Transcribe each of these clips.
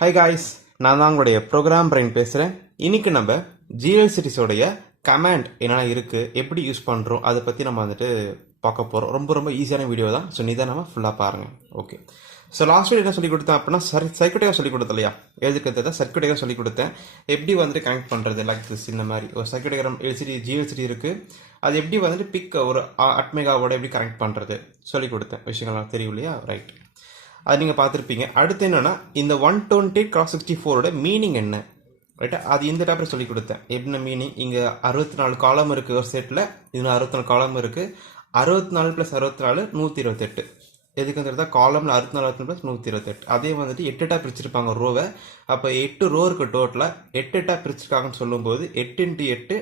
Hi guys, நான் தான் உங்களுடைய ப்ரோக்ராம் பிரைன் பேசுகிறேன். இன்னைக்கு நம்ம ஜிஎல்சிடிஸோடைய கமாண்ட் என்னென்ன இருக்குது, எப்படி யூஸ் பண்ணுறோம், அதை பற்றி நம்ம பார்க்க போகிறோம். ரொம்ப ஈஸியான வீடியோ தான். ஸோ நீ தான் நம்ம ஃபுல்லாக பாருங்கள். ஓகே, ஸோ லாஸ்ட் வீடியோ என்ன சொல்லி கொடுத்தேன் அப்படின்னா சர்க்யூட்டேக்காக சொல்லி கொடுத்தேன் இல்லையா? எதுக்கு சர்க்யூட்டேக்காக சொல்லி கொடுத்தேன். எப்படி கனெக்ட் பண்ணுறது லைக் திஸ். இந்த மாதிரி ஒரு சர்க்யூட்டேகிராம் ஜிஎல்சிடி இருக்குது. அது எப்படி பிக் ஒரு அட்மெகாவோட எப்படி கனெக்ட் பண்ணுறது சொல்லி கொடுத்தேன். விஷயங்கள்லாம் தெரியும் இல்லையா? ரைட், அது நீங்கள் பார்த்துருப்பீங்க. அடுத்து என்னென்னா இந்த 128x64 மீனிங் என்ன, ரைட்டா? அது இந்த டாப்பில் சொல்லி கொடுத்தேன். என்ன மீனிங், இங்கே 64 காலம் இருக்குது ஒரு செட்டில், இதில் 64 காலம் இருக்குது. 64 + 64 128. எதுக்கு தெரியுதா? காலமில் 64 + 128. அதே 8 பிரிச்சிருப்பாங்க ரோவை. அப்போ 8 ரோ இருக்குது டோட்டலாக. 8 பிரிச்சிருக்காங்கன்னு சொல்லும்போது 8 × 8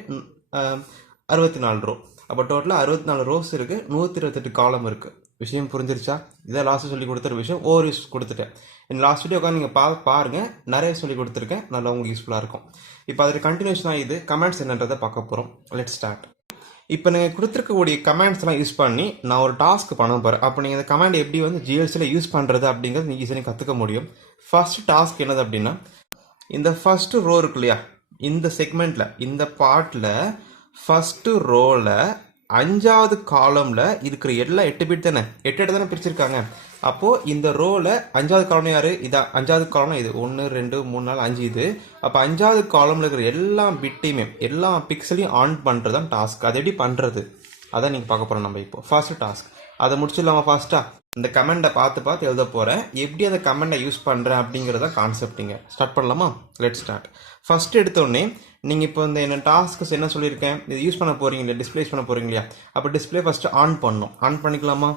64 ரோ. அப்போ டோட்டலாக 64 ரோஸ் இருக்குது, 128 காலம் இருக்குது. விஷயம் புரிஞ்சிருச்சா? இதை லாஸ்ட்டு சொல்லி கொடுத்துற விஷயம் ஓவர் யூஸ் கொடுத்துட்டேன். இந்த லாஸ்ட் வீடியோ உட்காந்து நீங்கள் பாருங்கள், நிறைய சொல்லி கொடுத்துருக்கேன், நல்லா உங்களுக்கு யூஸ்ஃபுல்லாக இருக்கும். இப்போ அதில் கண்டினியூஷனாக இது கமெண்ட்ஸ் என்னன்றதை பார்க்க போகிறோம். Let start. இப்போ நீங்கள் கொடுத்துருக்கக்கூடிய கமெண்ட்ஸ்லாம் யூஸ் பண்ணி நான் ஒரு டாஸ்க் பண்ண போகிறேன். அப்போ நீங்கள் இந்த கமெண்ட் எப்படி ஜிஎல்சியில் யூஸ் பண்ணுறது அப்படிங்கிறது நீங்கள் ஈஸியாக கற்றுக்க முடியும். ஃபர்ஸ்ட் டாஸ்க் என்னது அப்படின்னா, இந்த ஃபர்ஸ்ட் ரோ இருக்கு இல்லையா, இந்த செக்மெண்ட்டில் இந்த பார்ட்டில் ஃபர்ஸ்ட் ரோவில் 5வது காலம்ல இருக்கிற எல்லா 8 பிட் தானே, 8 தானே பிரிச்சிருக்காங்க. அப்போ இந்த ரோல 5வது காலம் யாரு? இதா 5வது காலம். இது 1 2 3 4 5 இது. அப்போ 5வது காலம்ல இருக்கிற எல்லா பிட்டையுமே எல்லா பிக்சலையும் ஆன் பண்றது தான் டாஸ்க். அது எப்படி பண்றது அதான் நீங்க பார்க்க போறோம் நம்ம இப்போ. ஃபர்ஸ்ட் டாஸ்க் அதை முடிச்சிடலாமா? ஃபாஸ்டா இந்த கமெண்டை பார்த்து எழுத போறேன். எப்படி அந்த கமெண்டை யூஸ் பண்றேன் அப்படிங்கறத கான்செப்டிங்க. ஸ்டார்ட் பண்ணலாமா? Let start. ஃபர்ஸ்ட் எடுத்தோடனே நீங்கள் இப்போ இந்த என்ன டாஸ்க்கு என்ன சொல்லியிருக்கேன், இது யூஸ் பண்ண போறீங்க இல்லையா, டிஸ்பிளே பண்ண போறீங்க இல்லையா? அப்போ டிஸ்பிளே ஃபர்ஸ்ட் ஆன் பண்ணணும். ஆன் பண்ணிக்கலாமா?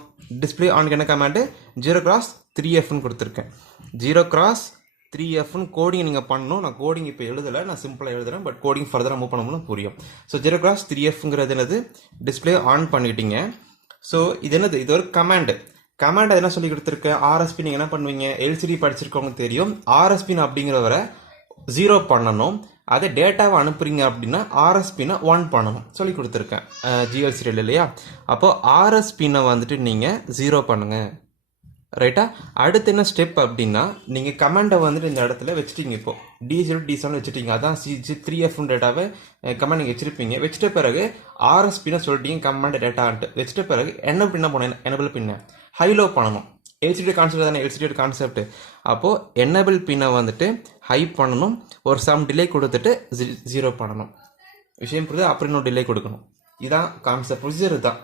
டிஸ்பிளே ஆன் என்ன கமாண்டு? 0x3Fன்னு கொடுத்துருக்கேன். 0x3Fன்னு கோடிங் நீங்கள் பண்ணணும். நான் கோடிங் இப்போ எழுதலை, நான் சிம்பிளாக எழுதுறேன். பட் கோடிங் ஃபர்தராக மூவ் பண்ணணும்னு புரியும். ஸோ 0x3Fங்கிறது என்னது? டிஸ்பிளே ஆன் பண்ணிட்டீங்க. ஸோ இது என்னது? இது ஒரு கமாண்டு. கமாண்ட் என்ன சொல்லி கொடுத்துருக்கேன்? ஆர்எஸ்பி. நீங்கள் என்ன பண்ணுவீங்க? எல்சிடி படிச்சிருக்கவங்க தெரியும். ஆர்எஸ்பின் அப்படிங்கிறவரை 0 பண்ணணும். அதே டேட்டாவை அனுப்புறீங்க அப்படின்னா ஆர்எஸ்பினை 1 பண்ணணும் சொல்லி கொடுத்துருக்கேன் ஜிஎல்சிடியில் இல்லையா? அப்போ ஆர்எஸ்பினை நீங்கள் 0 பண்ணுங்க, ரைட்டா? அடுத்து என்ன ஸ்டெப் அப்படின்னா, நீங்கள் கமெண்டை இந்த இடத்துல வச்சுட்டீங்க. இப்போ D0 D7 வச்சுட்டீங்க. அதான் C3F டேட்டாவை கமெண்ட் நீங்கள் வச்சிருப்பீங்க. வச்சுட்ட பிறகு ஆர்எஸ்பின்னு சொல்லிட்டீங்க கமெண்ட் டேட்டான்ட்டு. வச்சுட்ட பிறகு என்ன பின்ன போனேன்? எனபிள் பின்ன ஹைலோ பண்ணணும். எல்சிடி கான்செப்ட் தானே, எல்சிடி கான்செப்ட். அப்போ என்னபிள் பின்னை ஹை பண்ணணும். ஒரு சம் டிலே கொடுத்துட்டு 0 பண்ணணும். விஷயம் புரியுது? அப்புறம் இன்னும் டிலே கொடுக்கணும். இதான் கான்செப்ட், ப்ரொசீஜர் தான்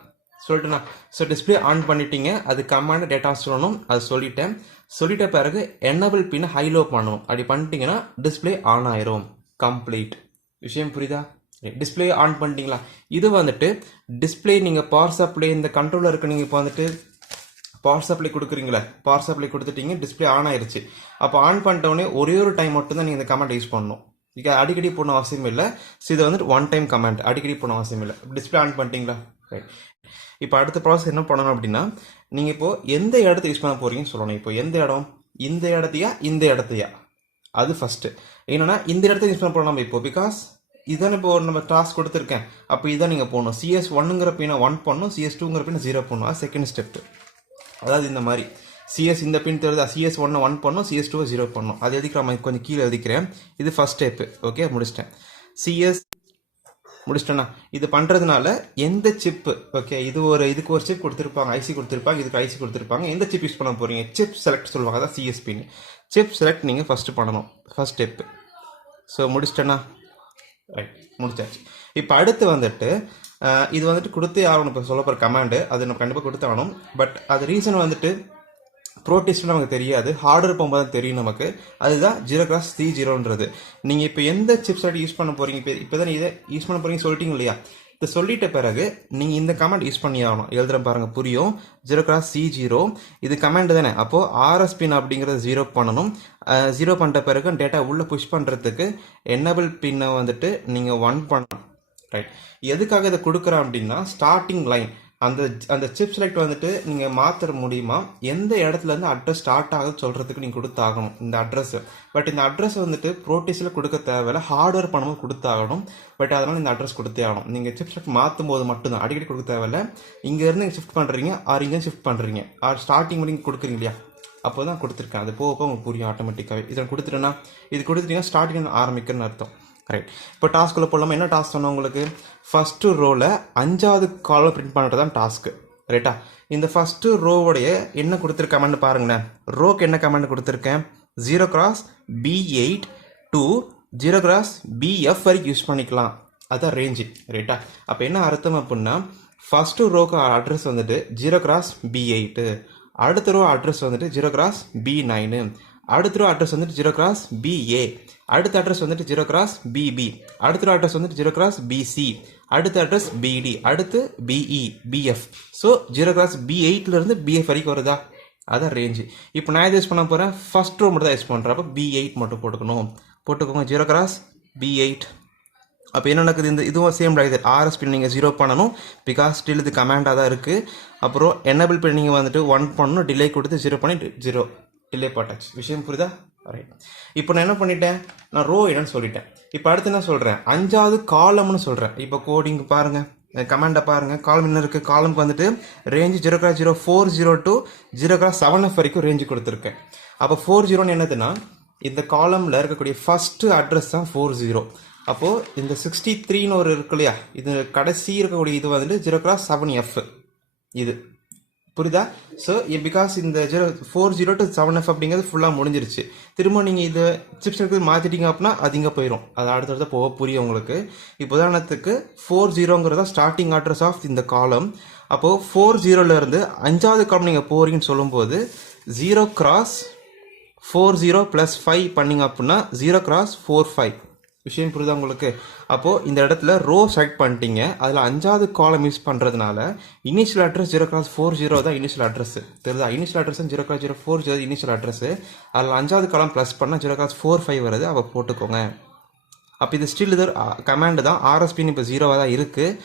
சொல்லிட்டுனா. ஸோ டிஸ்பிளே ஆன் பண்ணிட்டீங்க. அது கமாண்ட் டேட்டா சொல்லணும், அது சொல்லிட்ட பிறகு என்னபிள் பின்னை ஹைலோ பண்ணணும். அப்படி பண்ணிட்டீங்கன்னா டிஸ்பிளே ஆன் ஆயிரும். கம்ப்ளீட். விஷயம் புரியுதா? டிஸ்பிளே ஆன் பண்ணிட்டீங்களா? இது டிஸ்பிளே நீங்கள் பவர் சப்ளை இந்த கண்ட்ரோலருக்கு நீங்கள் இப்போ பவர் சப்ளை கொடுக்குறீங்களா? பவர் சப்ளை கொடுத்துட்டீங்க, டிஸ்பிளே ஆன் ஆயிருச்சு. அப்போ ஆன் பண்ணிட்டோடனே ஒரே ஒரு டைம் மட்டும் தான் நீங்கள் இந்த கமெண்ட் யூஸ் பண்ணணும். இங்கே அடிக்கடி போன அவசியம் இல்லை. ஸோ இது ஒன் டைம் கமெண்ட், அடிக்கடி போன அவசியம் இல்லை. டிஸ்பிளே ஆன் பண்ணிட்டீங்களா? ரைட். இப்போ அடுத்த ப்ராசஸ் என்ன பண்ணணும் அப்படின்னா, நீங்கள் இப்போ எந்த இடத்த யூஸ் பண்ண போறீங்கன்னு சொல்லணும். இப்போ எந்த இடம்? இந்த இடத்தையா இந்த இடத்தையா? அது ஃபர்ஸ்ட். என்னன்னா இந்த இடத்த யூஸ் பண்ண போறோம் நம்ம இப்போ. பிகாஸ் இதுதான் இப்போ நம்ம டாஸ்க் கொடுத்துருக்கேன். அப்போ இதான் நீங்கள் போகணும். CS1ங்கிற பின்ன 1 பண்ணணும், CS2ங்கிற பின்ன 0 பண்ணணும். அது செகண்ட் ஸ்டெப். அதாவது இந்த மாதிரி CS இந்த பின் தெரியுதா? CS1 1 பண்ணும், CS2 0 பண்ணும். அது எதுக்கு நம்ம கொஞ்சம் கீழே எழுதிக்கிறேன். இது ஃபர்ஸ்ட் ஸ்டெப். ஓகே, முடிச்சிட்டேன். CS முடிச்சிட்டேன்னா இது பண்ணுறதுனால எந்த சிப்பு, ஓகே, இதுக்கு ஒரு சிப் கொடுத்துருப்பாங்க, ஐசி கொடுத்துருப்பாங்க, இதுக்கு ஐசி கொடுத்துருப்பாங்க. எந்த சிப் யூஸ் பண்ண போறீங்க? சிப் செலக்ட் சொல்லுவாங்க, அதான் சிஎஸ்பின்னு. சிப் செலக்ட் நீங்கள் ஃபர்ஸ்ட் பண்ணணும், ஃபர்ஸ்ட் ஸ்டெப். ஸோ முடிச்சிட்டேன்னா ரைட், முடிச்சாச்சு. இப்போ அடுத்து இது கொடுத்தே ஆகணும். இப்போ சொல்ல போகிற கமாண்டு அது நம்ம கண்டிப்பாக கொடுத்து ஆகணும். பட் அது ரீசன் ப்ரோட்டீஸ்ட் நமக்கு தெரியாது, ஹார்ட்வேர் போகும்போது தான் தெரியும் நமக்கு. அதுதான் 0x30ன்றது. நீங்கள் இப்போ எந்த சிப்செட் யூஸ் பண்ண போறீங்க? இப்போ தான் இதை யூஸ் பண்ண போறீங்க சொல்லிட்டீங்க இல்லையா? இதை சொல்லிட்ட பிறகு நீங்கள் இந்த கமாண்ட் யூஸ் பண்ணி ஆகணும். எழுதுறேன் பாருங்க, புரியும். 0x30 இது கமாண்ட் தானே. அப்போ ஆர்எஸ்பின் அப்படிங்கிறத 0 பண்ணணும். 0 பண்ணிட்ட பிறகு டேட்டா உள்ள புஷ் பண்ணுறதுக்கு என்னபிள் பின்னை நீங்கள் 1 பண்ணணும். ரைட். எதுக்காக இதை கொடுக்குறேன் அப்படின்னா, ஸ்டார்டிங் லைன் அந்த சிப் செலக்ட் நீங்கள் மாற்ற முடியுமா? எந்த இடத்துல இருந்து அட்ரஸ் ஸ்டார்ட் ஆகுது சொல்றதுக்கு நீங்கள் கொடுத்தாகணும் இந்த அட்ரஸ். பட் இந்த அட்ரஸ் ப்ரோட்டீஸில் கொடுக்க தேவையில்ல, ஹார்ட்வேர் பண்ணும்போது கொடுத்தாகணும். பட் அதனால இந்த அட்ரஸ் கொடுத்தே ஆகணும். நீங்கள் சிப் செலக்ட் மாற்றும் போது மட்டும்தான், அடிக்கடி கொடுக்க தேவையில்ல. இங்கேருந்து நீங்கள் ஷிஃப்ட் பண்ணுறீங்க, ஆர் இங்கே ஷிஃப்ட் பண்ணுறீங்க, ஆர் ஸ்டார்டிங் பண்ணி கொடுக்குறீங்க இல்லையா? அப்போ தான் கொடுத்துருக்கேன். அது போக உங்களுக்கு புரியும் ஆட்டோமேட்டிக்காகவே. இதை கொடுத்துட்டேன்னா இது கொடுத்துட்டீங்கன்னா ஸ்டார்டிங் ஆரம்பிக்கிறன்னு அர்த்தம். ரைட். இப்போ டாஸ்க்குள்ளே போடலாமா? என்ன டாஸ்க் சொன்னோம் உங்களுக்கு? ஃபஸ்ட்டு ரோவில் 5வது காலம் பிரிண்ட் பண்ணுறது தான் டாஸ்க்கு. ரைட்டா? இந்த ஃபஸ்ட்டு ரோவோடைய என்ன கொடுத்துருக்க கமெண்ட் பாருங்களேன். ரோக்கு என்ன கமெண்ட் கொடுத்துருக்கேன்? 0x B8 to 0x BF வரைக்கும் யூஸ் பண்ணிக்கலாம். அதுதான் ரேஞ்சு. ரைட்டா? அப்போ என்ன அர்த்தம் அப்படின்னா ஃபஸ்ட்டு ரோக்கு அட்ரஸ் வந்துட்டு 0x B8, அடுத்த ரோ அட்ரஸ் வந்துட்டு 0x B9, அடுத்த ரோ அட்ரஸ் வந்துட்டு 0x BA, அடுத்த அட்ரஸ் வந்துட்டு 0x BB, அடுத்த அட்ரஸ் வந்துட்டு 0x BC, அடுத்த அட்ரஸ் BD, அடுத்து BE, BF. So 0x B8லேருந்து BF வரைக்கும் வருதா? அதான் ரேஞ்சு. இப்போ நான் எது யூஸ் பண்ண போகிறேன்? ஃபஸ்ட் ரோ மட்டும் தான் யூஸ் பண்ணுறேன். அப்போ B8 மட்டும் போட்டுக்கோங்க 0x B8. அப்போ என்ன நடக்குது? இதுவும் சேம் லைக் RS பின் நீங்கள் 0 பண்ணணும், பிகாஸ் ஸ்டில் இது கமாண்டாக தான் இருக்குது. அப்புறம் எனேபிள் பின் நீங்கள் வந்துட்டு 1 பண்ணணும், டிலே கொடுத்து 0 பண்ணி 0 டிலே போட்டாச்சு. விஷயம் புரியுதா? ரைட். இப்போ நான் என்ன பண்ணிட்டேன்? நான் ரோ என்னன்னு சொல்லிட்டேன். இப்போ அடுத்து என்ன சொல்கிறேன்? 5வது காலம்னு சொல்கிறேன். இப்போ கோடிங் பாருங்கள், கமாண்டை பாருங்கள். காலம் என்ன இருக்குது? காலமுக்கு வந்துட்டு ரேஞ்சு 0x04 to 0x7F வரைக்கும் ரேஞ்சு கொடுத்துருக்கேன். அப்போ 40 என்னதுன்னா இந்த காலமில் இருக்கக்கூடிய ஃபஸ்ட்டு அட்ரஸ் தான் 40. அப்போது இந்த 63ன்னு ஒரு இருக்கு இல்லையா, இது கடைசி இருக்கக்கூடிய இது வந்துட்டு 0x7F. இது புரியுதா? ஸோ பிகாஸ் இந்த 40 to 7F அப்படிங்கிறது ஃபுல்லாக முடிஞ்சிருச்சு. திரும்ப நீங்கள் இது சிப்ஸ் எடுத்து மாற்றிட்டீங்க அப்படின்னா அது இங்கே போயிடும். அது அடுத்தடுத்த போக புரியும் உங்களுக்கு. இப்போ உதாரணத்துக்கு 40ங்கிறதா ஸ்டார்டிங் அட்ரஸ் ஆஃப் இந்த காலம். அப்போது 40லேருந்து 5வது காலம் நீங்கள் போகிறீங்கன்னு சொல்லும்போது 0x40 + 5 பண்ணிங்க அப்படின்னா 0x45. விஷயம் புரியுதா உங்களுக்கு? அப்போது இந்த இடத்துல ரோ செலக்ட் பண்ணிட்டீங்க, அதில் 5வது காலம் யூஸ் பண்ணுறதுனால இனிஷியல் அட்ரஸ் 0x40 தான் இனிஷியல் அட்ரஸ். தெரியுதா? Initial address 0x040 initial address. அதில் 5வது காலம் ப்ளஸ் பண்ணால் 0x45 வருது. அப்போ போட்டுக்கோங்க. அப்போ இது ஸ்டில் இது கமாண்டு தான். RS பின் இப்போ 0வாக தான் இருக்குது.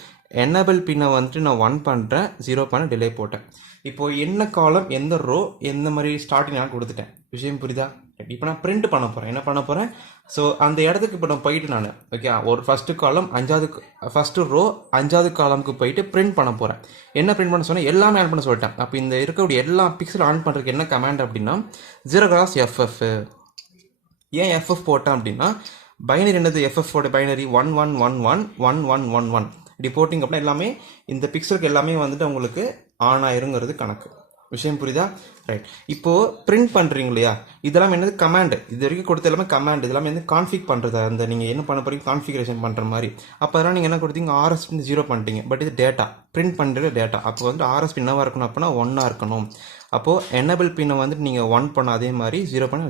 எனேபிள் பின்னை வந்துட்டு நான் 1 பண்ணுறேன், 0 பண்ண டிலே போட்டேன். இப்போது என்ன காலம், எந்த ரோ, எந்த மாதிரி ஸ்டார்டிங் நான் கொடுத்துட்டேன். விஷயம் புரியுதா? இப்போ நான் பிரிண்ட் பண்ண போகிறேன். என்ன பண்ண போகிறேன்? ஸோ அந்த இடத்துக்கு இப்போ நான் போயிட்டு நான் ஓகே ஒரு ஃபஸ்ட்டு காலம் 5வது ஃபஸ்ட்டு ரோ 5வது காலமுக்கு போயிட்டு பிரிண்ட் பண்ண போகிறேன். என்ன பிரிண்ட் பண்ண சொன்னால் எல்லாமே ஆன் பண்ண சொல்லிட்டேன். அப்போ இந்த இருக்கக்கூடிய எல்லா பிக்சல் ஆன் பண்ணுறதுக்கு என்ன கமாண்ட் அப்படின்னா 0x FF. ஏன் FF போட்டேன் அப்படின்னா பைனரி என்னது? FF ஓட பைனரி 11111111. இப்படி போட்டிங்க அப்படின்னா எல்லாமே இந்த பிக்சலுக்கு எல்லாமே வந்துட்டு உங்களுக்கு ஆன் ஆயிருங்கிறது கணக்கு. விஷயம் புரியுதா? ரைட். இப்போது பிரிண்ட் பண்ணுறீங்க இல்லையா, இதெல்லாம் என்னது? கமாண்டு. இது வரைக்கும் கொடுத்த எல்லாமே கமாண்ட். இதெல்லாம் வந்து கான்ஃபிக் பண்ணுறது. அந்த நீங்கள் என்ன பண்ண போகிறீங்க? கான்ஃபிகரேஷன் பண்ணுற மாதிரி. அப்போ அதெல்லாம் நீங்கள் என்ன கொடுத்தீங்க? RS பின் 0 பண்ணிட்டீங்க. பட் இது டேட்டா பிரிண்ட் பண்ணுற டேட்டா. அப்போ வந்து RS பின் என்னவாக இருக்கணும் அப்படின்னா 1ஆக இருக்கணும். அப்போது எனேபிள் பின்னை வந்துட்டு நீங்கள் 1 பண்ண அதே மாதிரி 0 பண்ணி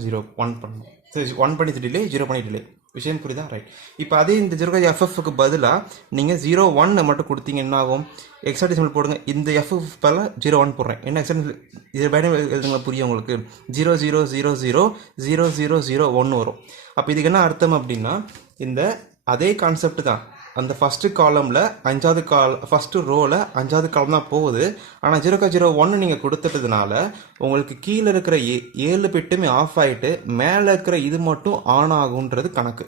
1 பண்ணணும். சரி, 1 பண்ணி டிலே, 0 பண்ணி டிலே. விஷயம் புரியுதா? ரைட். இப்போ அதே இந்த 0x பதிலாக நீங்கள் 0-1 மட்டும் கொடுத்தீங்க என்ன ஆகும்? எக்ஸாடிசிமல் போடுங்க. இந்த FF பதிலாக 0-1 போடுறேன். என்ன எக்ஸாடி இது பயணம் எழுதுங்களா? புரியும் உங்களுக்கு? 00000001 வரும். அப்போ இதுக்கு என்ன அர்த்தம் அப்படின்னா இந்த அதே கான்செப்ட் தான். அந்த ஃபஸ்ட்டு காலமில் 5வது ஃபஸ்ட்டு ரோவில் 5வது காலம் தான் போகுது. ஆனால் 0x01 நீங்கள் கொடுத்துட்டதுனால உங்களுக்கு கீழே இருக்கிற 7 பிட்டுமே ஆஃப் ஆகிட்டு மேலே இருக்கிற இது மட்டும் ஆன் ஆகுன்றது கணக்கு.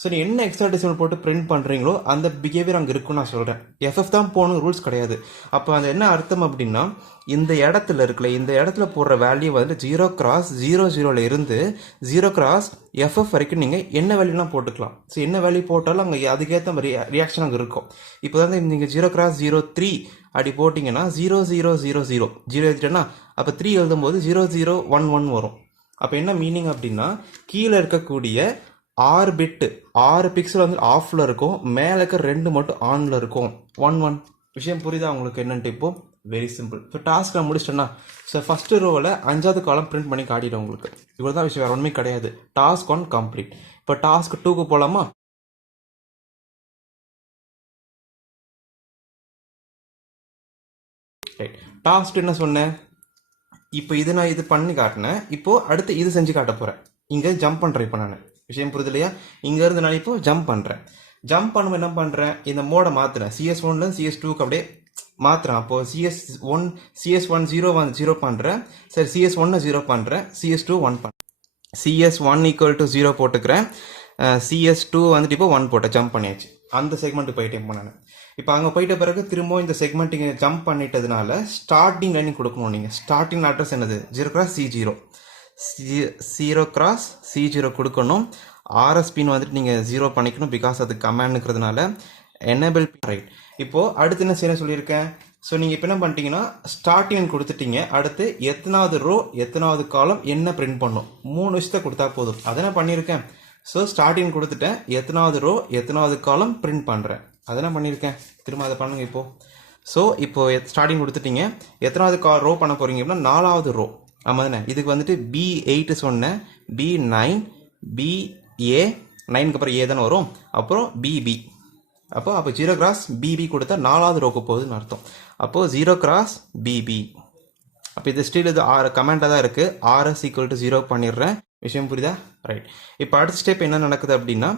ஸோ நீ என்ன எக்ஸ்ட்ரா டெசிமல் போட்டு பிரிண்ட் பண்ணுறீங்களோ அந்த பிஹேவியர் அங்கே இருக்குன்னு நான் சொல்கிறேன். FF தான் போகணும், ரூல்ஸ் கிடையாது. அப்போ அந்த என்ன அர்த்தம் அப்படின்னா இந்த இடத்துல இருக்குல்ல, இந்த இடத்துல போடுற வேல்யூ வந்துட்டு 0x00 இருந்து 0x FF வரைக்கும் நீங்கள் என்ன வேல்யூனா போட்டுக்கலாம். ஸோ என்ன வேல்யூ போட்டாலும் அங்கே அதுக்கேற்ற மாதிரி ரியாக்ஷன் அங்கே இருக்கும். இப்போ வந்து நீங்கள் 0x03 அப்படி போட்டிங்கன்னா 0000 0 எழுதிட்டேன்னா அப்போ 3 எழுதும்போது 0011 வரும். அப்போ என்ன மீனிங் அப்படின்னா கீழே இருக்கக்கூடிய 6 பிட்டு 6 பிக்சல் வந்து ஆஃபில் இருக்கும், மேலே இருக்க 2 மட்டும் ஆனில் இருக்கும். 11. விஷயம் புரியுதா உங்களுக்கு என்னன்ட்டு? இப்போ வெரி சிம்பிள். இப்போ டாஸ்க் நான் முடிச்சிட்டேன்னா ஸோ ஃபஸ்ட்டு ரோவில் 5வது காலம் பிரிண்ட் பண்ணி காட்டிடும் உங்களுக்கு. இவ்வளோ தான் விஷயம், வேறு ஒன்றுமே கிடையாது. Task 1 complete. இப்போ டாஸ்க் 2க்கு போகலாமா? ரைட். டாஸ்க் என்ன சொன்னேன்? இப்போ இது நான் இது பண்ணி காட்டினேன். இப்போது அடுத்து இது செஞ்சு காட்ட போகிறேன். இங்கே ஜம்ப் பண்ணுறேன். இப்போ நான் விஷயம் புரியுது இல்லையா? இங்கேருந்து நான் இப்போ ஜம்ப் பண்ணுறேன். ஜம்ப் பண்ணும்போது என்ன பண்ணுறேன்? இந்த மோடை மாற்றுறேன். CS1 CS2க்கு அப்படியே மாற்றுறேன். அப்போது CS1 0 பண்ணுறேன். சரி, CS1 0 பண்ணுறேன். CS2 1 பண்ணுறேன். CS1 = 0 போட்டுக்கிறேன். CS2 வந்துட்டு இப்போ 1 போட்டேன். ஜம்ப் பண்ணியாச்சு. அந்த செக்மெண்ட்டுக்கு போயிட்டேன் இப்போ நான். இப்போ அங்கே போயிட்ட பிறகு திரும்பவும் இந்த செக்மெண்ட் இங்கே ஜம்ப் பண்ணிட்டதுனால ஸ்டார்டிங் லைனிங் கொடுக்கணும். நீங்கள் ஸ்டார்டிங் அட்ரஸ் என்னது 0x C0 0x C0 கொடுக்கணும். RS பின் வந்துட்டு நீங்கள் 0 பண்ணிக்கணும், பிகாஸ் அது கமாண்ட்ங்கிறதுனால. Enable right. இப்போது அடுத்து என்ன செய்ய சொல்லியிருக்கேன். ஸோ நீங்கள் இப்போ என்ன பண்ணிட்டீங்கன்னா ஸ்டார்டிங் கொடுத்துட்டீங்க. அடுத்து எத்தனாவது ரோ எத்தனாவது காலம் என்ன பிரிண்ட் பண்ணும் 3 விஷயத்தை கொடுத்தா போதும். அதை நான் பண்ணியிருக்கேன். ஸோ ஸ்டார்டிங் கொடுத்துட்டேன், எத்தனாவது ரோ எத்தனாவது காலம் பிரிண்ட் பண்ணுறேன், அதெல்லாம் பண்ணியிருக்கேன். திரும்ப அதை பண்ணுங்க இப்போது. ஸோ இப்போது ஸ்டார்டிங் கொடுத்துட்டீங்க, எத்தனாவது ரோ பண்ண போகிறீங்க அப்படின்னா 4வது ரோ. ஆமாம் தானே. இதுக்கு வந்துட்டு B8 சொன்னேன், B9 BA 9க்கு அப்புறம் A தானே வரும், அப்புறம் BB. அப்போ 0x BB கொடுத்தா 4வது ரோக்கு போகுதுன்னு அர்த்தம். அப்போது 0x BB. அப்போ இது ஸ்டில் இது கமெண்டாக தான் இருக்குது. RS = 0 பண்ணிடுறேன். விஷயம் புரியுதா? ரைட். இப்போ அடுத்த ஸ்டெப் என்ன நடக்குது அப்படின்னா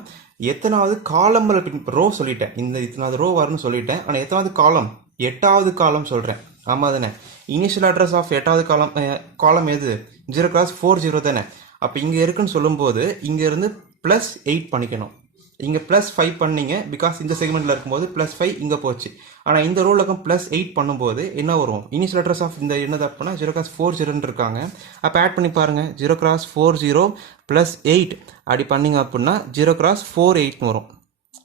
எத்தனாவது காலமில் ரோ சொல்லிட்டேன், இந்த இத்தனாவது ரோ வரும்னு சொல்லிட்டேன். ஆனால் எத்தனாவது காலம் 8வது காலம் சொல்கிறேன். ஆமாம் தானே. இனிஷியல் அட்ரஸ் ஆஃப் 8வது காலம் எது 0x40 தானே. அப்போ இங்கே இருக்குன்னு சொல்லும்போது இங்கேருந்து +8 பண்ணிக்கணும். இங்கே +5 பண்ணீங்க, பிகாஸ் இந்த செக்மெண்ட்டில் இருக்கும்போது +5 இங்கே போச்சு. ஆனால் இந்த ரோவில் இருக்கும் +8 பண்ணும்போது என்ன வரும், இனிஷியல் அட்ரஸ் ஆஃப் இந்த என்னது அப்படின்னா 0x40 இருக்காங்க. அப்போ ஆட் பண்ணி பாருங்கள், 0x40 +8 அப்படி பண்ணிங்க அப்படின்னா 0x48 வரும்.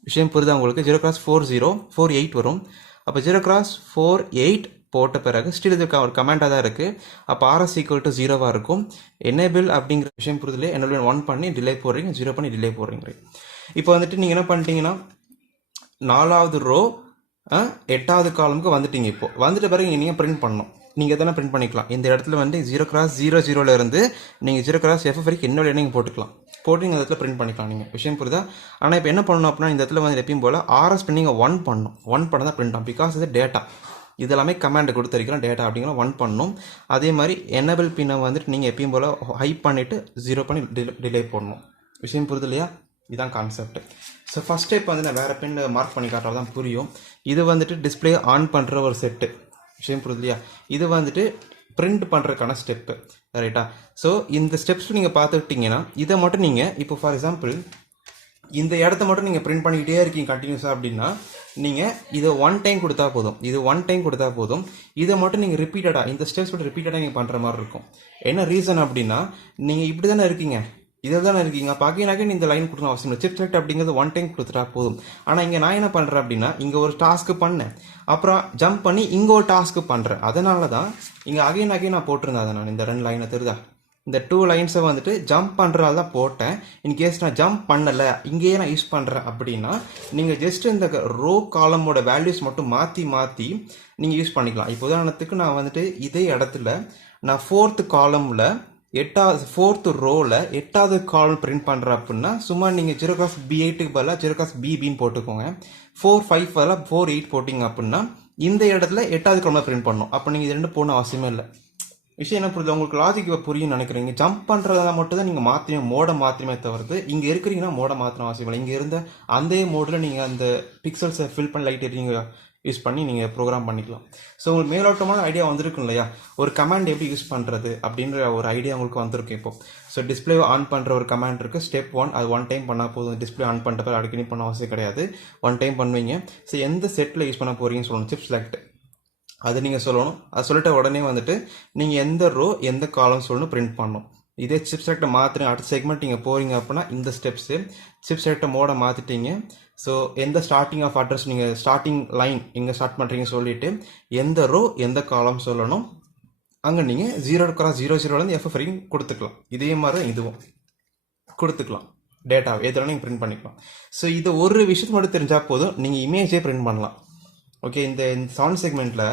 விஷயம் புரியுதா உங்களுக்கு? 0x40 48 வரும். அப்போ 0x48 போட்ட பிறகு ஸ்டில் இது ஒரு கமெண்டாக தான் இருக்குது. அப்போ RS = 0 இருக்கும். எனேபிள் அப்படிங்கிற விஷயம் புரிதலே. எனேபிள் 1 பண்ணி டிலே போடுறீங்க, 0 பண்ணி டிலே போடுறீங்க. இப்போ வந்துட்டு நீங்கள் என்ன பண்ணிட்டீங்கன்னா 4வது ரோ 8வது காலமுக்கு வந்துட்டீங்க. இப்போ வந்துட்ட பிறகு நீங்கள் பிரிண்ட் பண்ணணும். நீங்கள் எதனா பிரிண்ட் பண்ணிக்கலாம். இந்த இடத்துல வந்து 0x00 இருந்து நீங்கள் 0xF வரைக்கும் என்ன நீங்கள் போட்டுக்கலாம். போட்டு நீங்கள் இடத்துல பிரிண்ட் பண்ணிக்கலாம். நீங்கள் விஷயம் புரியுதா? ஆனால் இப்போ என்ன பண்ணணும் அப்படின்னா இந்த இடத்துல வந்து எப்பயும் போல் RS நீங்கள் 1 பண்ணணும். 1 பண்ண தான் பிரிண்ட் ஆகும், பிகாஸ் இது டேட்டா. இதெல்லாமே கமாண்ட் கொடுத்துருக்கிறோம், டேட்டா அப்படிங்கிற 1 பண்ணணும். அதே மாதிரி எனேபிள் பின்னை வந்துட்டு நீங்கள் எப்பயும் போல் ஹை பண்ணிவிட்டு 0 பண்ணி டிலே போடணும். விஷயம் புரியுது இல்லையா? இதுதான் கான்செப்ட். ஸோ ஃபஸ்ட் ஸ்டெப் வந்து நான் வேறு பின் மார்க் பண்ணி காட்டுறது தான் புரியும். இது வந்துட்டு டிஸ்பிளே ஆன் பண்ணுற ஒரு செட்டு. விஷயம் புரியுது இல்லையா? இது வந்துட்டு பிரிண்ட் பண்ணுறதுக்கான ஸ்டெப்பு. ரைட்டா? ஸோ இந்த ஸ்டெப்ஸ் நீங்கள் பார்த்துக்கிட்டிங்கன்னா இதை மட்டும் நீங்கள் இப்போ ஃபார் எக்ஸாம்பிள் இந்த இடத்த மட்டும் நீங்கள் பிரிண்ட் பண்ணிக்கிட்டே இருக்கீங்க கண்டினியூஸாக அப்படின்னா நீங்கள் இதை 1 டைம் கொடுத்தா போதும். இது 1 டைம் கொடுத்தா போதும். இதை மட்டும் நீங்கள் ரிப்பீட்டடாக இந்த ஸ்டெப்ஸ் மட்டும் ரிப்பீட்டடாக நீங்கள் பண்ணுற மாதிரி இருக்கும். என்ன ரீசன் அப்படின்னா நீங்கள் இப்படி தானே இருக்கீங்க, இதில் தானே இருக்கீங்க. அப்போ அகைன் இந்த லைன் கொடுக்கணும் அவசியம் இல்லை. சிப் செலக்ட் அப்படிங்கிறது 1 டைம் கொடுத்துட்டா போதும். ஆனால் இங்கே நான் என்ன பண்ணுறேன் அப்படின்னா இங்கே ஒரு டாஸ்க்கு பண்ணேன், அப்புறம் ஜம்ப் பண்ணி இங்கே ஒரு டாஸ்க்கு பண்ணுறேன். அதனால தான் இங்கே அகைன் நான் போட்டிருந்தேன். அதை நான் இந்த 2 லைனை தெரியுதா, இந்த 2 லைன்ஸை வந்துட்டு ஜம்ப் பண்ணுறதால தான் போட்டேன். இன்கேஸ் நான் ஜம்ப் பண்ணலை இங்கேயே நான் யூஸ் பண்ணுறேன் அப்படின்னா நீங்கள் ஜஸ்ட் இந்த ரோ காலமோட வேல்யூஸ் மட்டும் மாற்றி நீங்கள் யூஸ் பண்ணிக்கலாம். இப்போ உதாரணத்துக்கு நான் வந்துட்டு இதே இடத்துல நான் 4th காலமில் 4th ரோவில் 8வது காலம் பிரிண்ட் பண்ணுறேன் அப்படின்னா சும்மா நீங்கள் 0xB8க்கு பதிலாக 0xBBன்னு போட்டுக்கோங்க. 4-5 பதிலாக 4-8 போட்டிங்க அப்படின்னா இந்த இடத்துல 8வது காலம் பிரிண்ட் பண்ணணும். அப்போ நீங்கள் இது 2 போடணும் அவசியமே இல்லை. விஷயம் என்ன புரியுது உங்களுக்கு? லாஜிக் புரியும் நினைக்கிறீங்க. ஜம்ப் பண்ணுறதா மட்டும் தான் நீங்கள் மாற்றின மோடை மாற்றினமே தவிர்த்து இங்கே இருக்கிறீங்கன்னா மோடை மாற்றின அவசியம் இல்லை. இங்கே இருந்த அந்த மோடில் நீங்கள் அந்த பிக்சல்ஸை ஃபில் பண்ணி லைட் நீங்கள் யூஸ் பண்ணி நீங்கள் ப்ரோக்ராம் பண்ணிக்கலாம். ஸோ உங்களுக்கு மேலோட்டமான ஐடியா வந்திருக்கும் இல்லையா, ஒரு கமாண்ட் எப்படி யூஸ் பண்ணுறது அப்படின்ற ஒரு ஐடியா உங்களுக்கு வந்திருக்கு இப்போ. ஸோ டிஸ்பிளே ஆன் பண்ணுற ஒரு கமாண்ட் இருக்குது, ஸ்டெப் 1. அது 1 டைம் பண்ணால் போதும். டிஸ்பிளே ஆன் பண்ணுற பிறகு அடிக்கடி பண்ண அவசியம் கிடையாது, 1 டைம் பண்ணுவீங்க. ஸோ எந்த செட்டில் யூஸ் பண்ண போகிறீங்கன்னு சொல்லணும். சிப் செலக்ட் அது நீங்கள் சொல்லணும். அது சொல்லிட்ட உடனே வந்துட்டு நீங்கள் எந்த ரோ எந்த காலம் சொல்லணும் பிரிண்ட் பண்ணணும். இதே சிப் செலக்டை மாற்றின அடுத்த செக்மெண்ட் நீங்கள் போகிறீங்க அப்படின்னா இந்த ஸ்டெப்ஸு சிப் செலக்டை மோடை மாற்றிட்டீங்க. ஸோ எந்த ஸ்டார்டிங் ஆஃப் அட்ரஸ் நீங்கள் ஸ்டார்டிங் லைன் எங்கே ஸ்டார்ட் பண்ணுறீங்க சொல்லிவிட்டு எந்த ரோ எந்த காலம் சொல்லணும் அங்கே நீங்கள் 0x00 F வரைக்கும் கொடுத்துக்கலாம். இதே மாதிரி தான் இதுவும் கொடுத்துக்கலாம். டேட்டா எதெல்லாம் நீங்கள் பிரிண்ட் பண்ணிக்கலாம். ஸோ இது ஒரு விஷயத்து மட்டும் தெரிஞ்சால் போதும், நீங்கள் இமேஜே பிரிண்ட் பண்ணலாம். ஓகே, இந்த சவுண்ட் செக்மெண்ட்டில்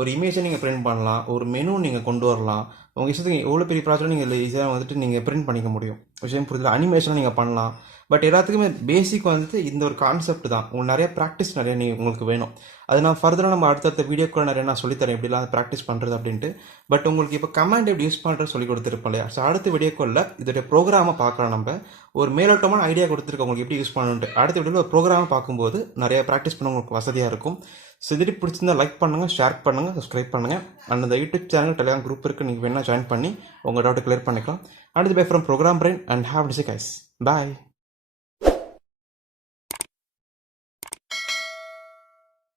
ஒரு இமேஜை நீங்கள் பிரிண்ட் பண்ணலாம், ஒரு மெனு நீங்கள் கொண்டு வரலாம். உங்கள் இஷ்டத்துக்கு எவ்வளோ பெரிய ப்ராஜெக்ட் நீங்கள் ஈஸியாக வந்துட்டு நீங்கள் பிரிண்ட் பண்ணிக்க முடியும். விஷயம் புரியுது? அனிமேஷன் நீங்கள் பண்ணலாம். பட் எல்லாத்துக்குமே பேசிக் வந்துட்டு இந்த ஒரு கான்செப்ட் தான். உங்களுக்கு நிறைய ப்ராக்டிஸ் உங்களுக்கு வேணும். அது நான் ஃபர்தராக நம்ம அடுத்தடுத்த வீடியோக்குள்ள நிறைய நான் சொல்லித்தரேன் எப்படிலாம் ப்ராக்டிஸ் பண்ணுறது அப்படின்ட்டு. பட் உங்களுக்கு இப்போ கமாண்ட் எப்படி யூஸ் பண்ணுறது சொல்லி கொடுத்துருப்போம் இல்லையா. ஸோ அடுத்த வீடியோக்குள்ள இதோடைய ப்ரோக்ராமை பார்க்கலாம். நம்ம ஒரு மேலோட்டமான ஐடியா கொடுத்துருக்கோம் உங்களுக்கு எப்படி யூஸ் பண்ணணுன்ட்டு. அடுத்த வீடியோவில் ஒரு ப்ரோக்ராமை பார்க்கும்போது நிறைய ப்ராக்டிஸ் பண்ண உங்களுக்கு வசதியாக இருக்கும். ஸோ இது பிடிச்சிருந்தா லைக் பண்ணுங்கள், ஷேர் பண்ணுங்கள், சப்ஸ்கிரைப் பண்ணுங்கள். அண்ட் அந்த யூடியூப் சேனல் டெலிகிராம் குரூப் இருக்குது, நீங்கள் வேணால் ஜாயின் பண்ணி உங்கள் டவுட்டை கிளியர் பண்ணிக்கலாம். அடுத்து bye from program brain and have to say guys. Bye.